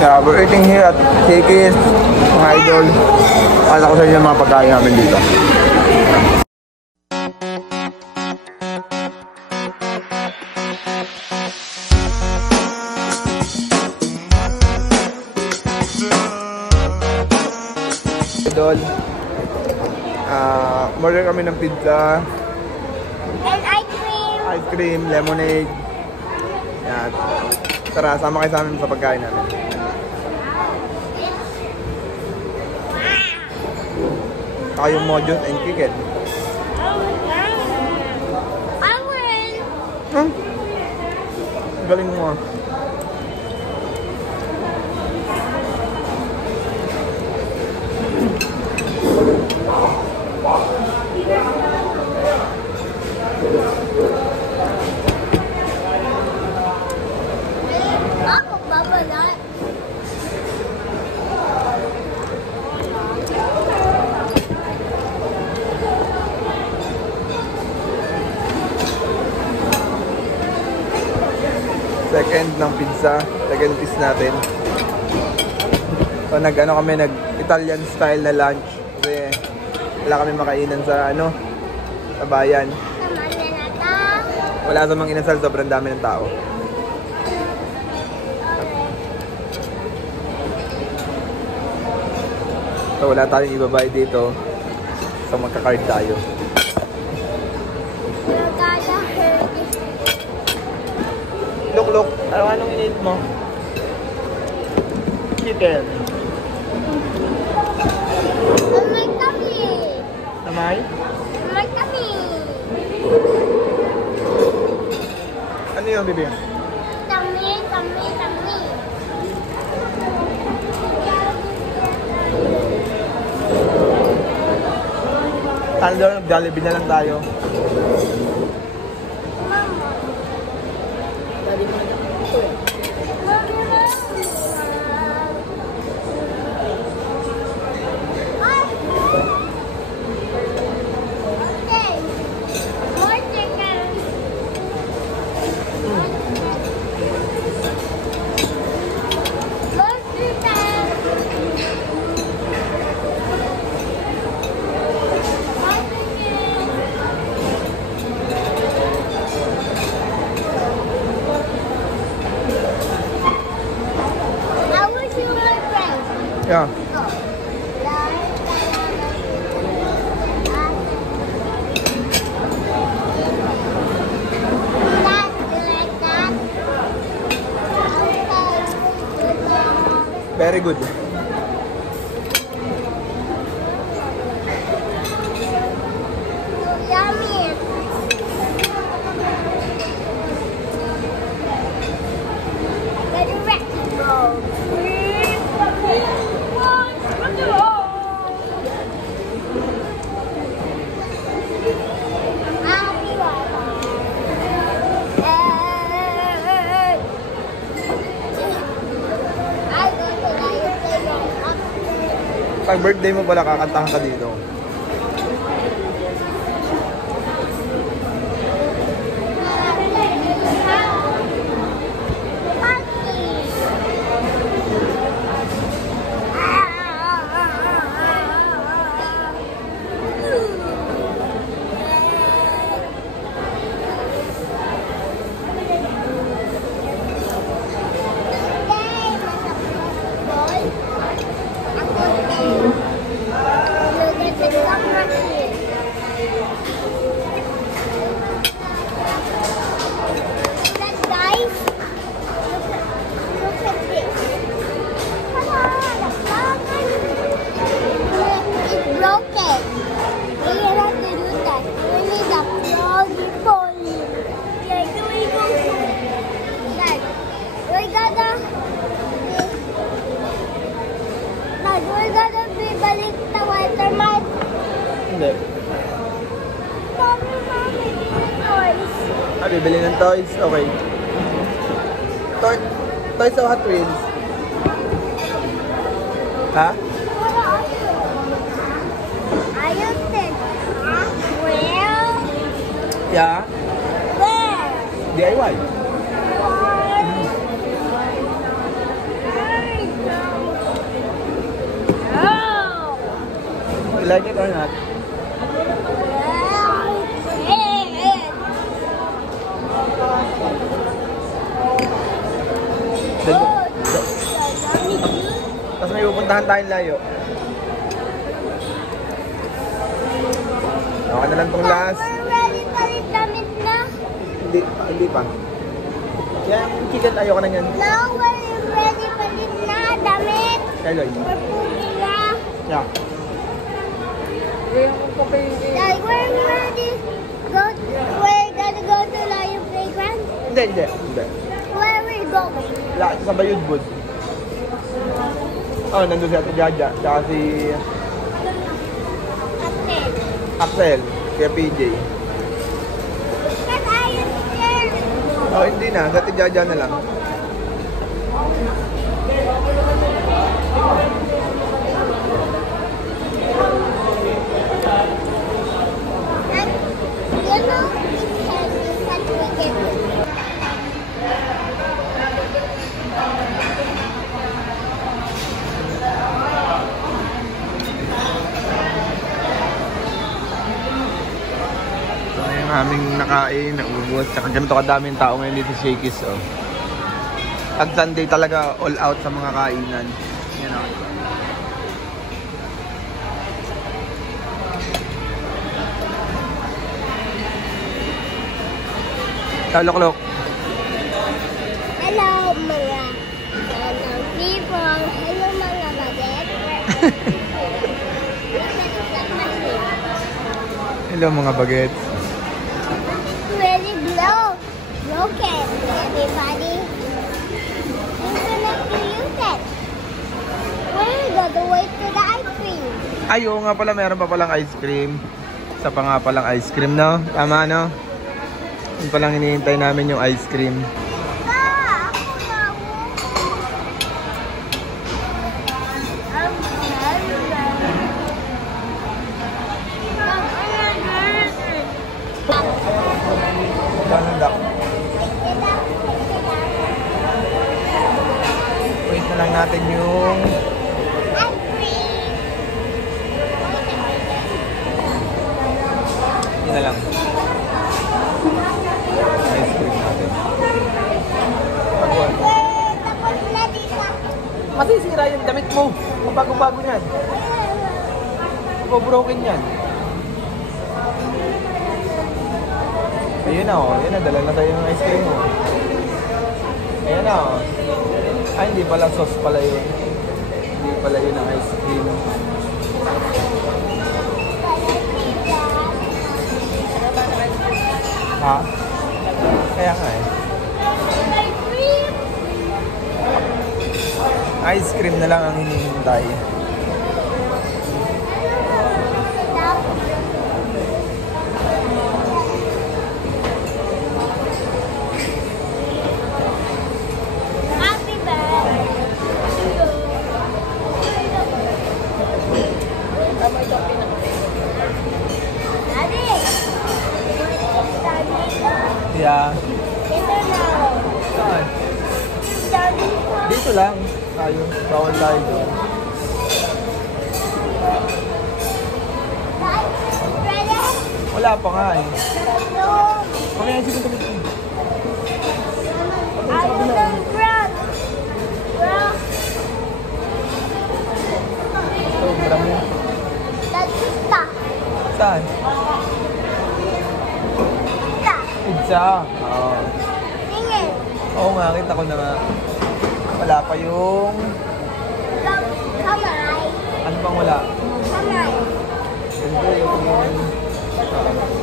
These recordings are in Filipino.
Yeah, we're eating here at Shakey's, mga idol. Kala ko sa inyo mga pagkain namin dito. Idol, order kami ng pizza. And ice cream. Ice cream, lemonade. Yan. Tara, sama kayo sa amin sa pagkain namin. Saka yung mojos and chicken. I win. Huh? Galing mo. Ako babalat. Second ng pizza. Second piece natin. So nag-ano kami, nag-Italian style na lunch. Kasi wala kami makainan sa ano, sa bayan. Naman na nata. Wala sa mga inasal, sobrang dami ng tao. So wala tayong ibabayad dito. So magka-card tayo. Look. Anong in-eat mo? Chicken. May kami. Namay? May kami. Ano yung bibi? Kami. Ano, Jollibee na lang tayo. Yeah. Very good. Yummy. Very rectangle. Pag birthday mo pala, kakantahan ka dito. We're gonna be balik the watermark. Hindi. Mommy, toys. Bibili ng toys? Okay. Toys o Hot Wheels? Ha? Ayun din. Where? Yeah. Where? DIY. Where? like it or not? Tapos may pupuntahan tayong layo. Okay na lang tong last. We're ready to eat damit na. Hindi pa. Yan, chicken tayo ka na yan. No, we're ready to eat na damit. Kay Lloyd. We're putting na. Yeah. Like, we're ready. We're gonna go to Lion Playground. Hindi. Where we going? Lakad sa Bayudbud. Oh, nandun si Ate Jaja. Tsaka si Ate. Axel. Kaya PJ. But I am scared. Oh, hindi na. Si Ate Jaja na lang. And, you know, this can be such a weekend. Ito na yung aming nakain, naubos. Tsaka ganito kadaming tao ngayon dito sa Shakey's. Oh. Pag Sunday talaga all out sa mga kainan. Yan o. Talok-lok. Hello, mga people. Hello, mga baget. Hello mga bagets. Really broken, everybody. You cannot use it. We're gonna wait to the ice cream. Ay, oo nga pala, meron pa palang ice cream. Isa pa nga palang ice cream, no? Tama, no? Yun palang hinihintay namin yung ice cream. Dak. Wait na lang natin yung yun na lang. Ice cream natin. Masisira yung damit mo. Kung bago-bago yan. Kung broken yan. Ayun na oh. Ayun na. Dala na tayo ng ice cream mo. Ayun na oh. Ay, hindi pala sauce pala yun. Hindi pala yun ang ice cream. Ha? Kaya nga eh. Ice cream na lang ang hinihintay. Happy birthday. Daddy. Yeah. Ito na. Saan? Daddy. Dito lang. Tayo. Bawal tayo doon. Ready? Wala pa nga eh. No. Kami ang sige kami. I want them rock. Rock. Sobra mo. That's pizza. Saan? Pizza. Pizza. Oo. Tingin. Oo nga, kita ko na nga. Wala pa yung... Kamay. Ano bang wala? Kamay. Hindi yung...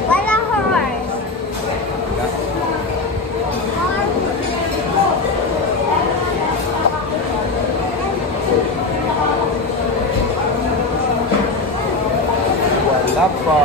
Wala horse. Wala. Wala pa.